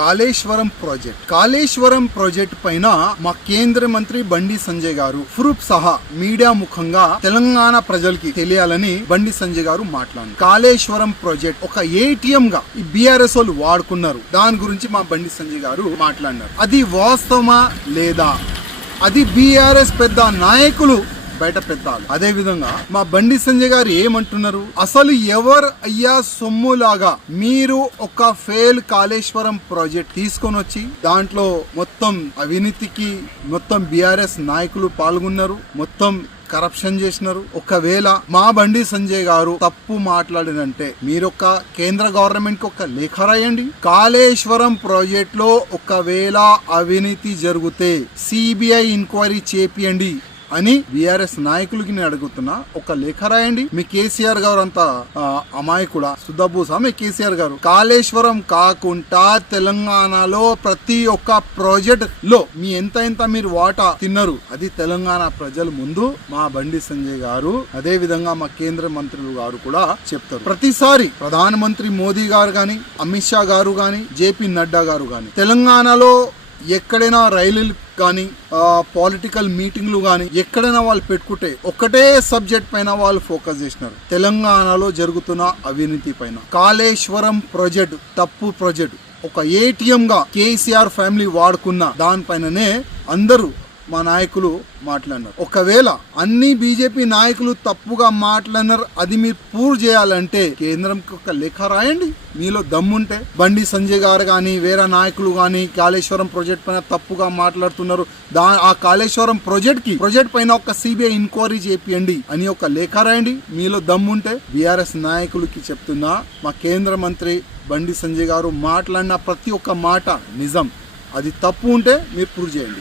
Kaleshwaram project పైన మా కేంద్ర మంత్రి బండి సంజయ్ గారు ప్రూఫ్ సహా మీడియా ముఖంగా తెలంగాణ ప్రజలకి తెలియాలని బండి సంజయ్ గారు మాట్లాడారు. కాళేశ్వరం ప్రాజెక్ట్ ఒక ఏటీఎం గా ఈ బీఆర్ఎస్ వాళ్ళు వాడుకున్నారు. దాని గురించి మా బండి సంజయ్ గారు మాట్లాడినారు. అది వాస్తవమా లేదా, అది బీఆర్ఎస్ పెద్ద నాయకులు బయట పెట్టాలి. అదే విధంగా మా బండి సంజయ్ గారు ఏమంటున్నారు, అసలు ఎవరు అయ్యా సొమ్ములాగా మీరు ఒక ఫెయిల్ కాళేశ్వరం ప్రాజెక్ట్ తీసుకొని వచ్చి దాంట్లో మొత్తం అవినీతికి మొత్తం బీఆర్ఎస్ నాయకులు పాల్గొన్నారు, మొత్తం కరప్షన్ చేసినారు. ఒకవేళ మా బండి సంజయ్ గారు తప్పు మాట్లాడినంటే మీరొక కేంద్ర గవర్నమెంట్ కి ఒక లేఖ రాయండి. కాళేశ్వరం ప్రాజెక్ట్ లో ఒకవేళ అవినీతి జరిగితే సిబిఐ ఎంక్వైరీ చేపియండి అని బీఆర్ఎస్ నాయకులకి నేను అడుగుతున్నా. ఒక లేఖ రాయండి. మీ కేసీఆర్ గారు అంతా అమాయకుడా, సుద్దబూసా మీ కేసీఆర్ గారు? కాళేశ్వరం కాకుండా తెలంగాణలో ప్రతి ఒక్క ప్రాజెక్ట్ లో మీ ఎంత మీరు వాటా తిన్నారు అది తెలంగాణ ప్రజల ముందు మా బండి సంజయ్ గారు అదే విధంగా మా కేంద్ర మంత్రులు గారు కూడా చెప్తారు. ప్రతిసారి ప్రధానమంత్రి మోదీ గారు గాని, అమిత్ షా గారు గాని, జేపీ నడ్డా గారు గాని తెలంగాణలో ఎక్కడైనా రైలు కానీ పొలిటికల్ మీటింగ్లు కానీ ఎక్కడైనా వాళ్ళు పెట్టుకుంటే ఒకటే సబ్జెక్ట్ పైన వాళ్ళు ఫోకస్ చేసినారు, తెలంగాణలో జరుగుతున్న అవినీతి పైన. కాళేశ్వరం ప్రాజెక్ట్ తప్పు ప్రాజెక్ట్, ఒక ఏటీఎం గా కేసీఆర్ ఫ్యామిలీ వాడుకున్న దానిపైననే అందరూ మా నాయకులు మాట్లాడినారు. ఒకవేళ అన్ని బీజేపీ నాయకులు తప్పుగా మాట్లాడినారు, అది మీరు ప్రూవ్ చేయాలంటే కేంద్రంకి ఒక లేఖ రాయండి. మీలో దమ్ముంటే బండి సంజయ్ గారు కానీ వేరే నాయకులు కానీ కాళేశ్వరం ప్రాజెక్ట్ పైన తప్పుగా మాట్లాడుతున్నారు, ఆ కాళేశ్వరం ప్రాజెక్ట్ పైన ఒక సిబిఐ ఎంక్వైరీ చేపియండి అని ఒక లేఖ రాయండి. మీలో దమ్ముంటే బీఆర్ఎస్ నాయకులకి చెప్తున్నా, మా కేంద్ర మంత్రి బండి సంజయ్ గారు మాట్లాడిన ప్రతి ఒక్క మాట నిజం. అది తప్పు ఉంటే మీరు ప్రూవ్ చేయండి.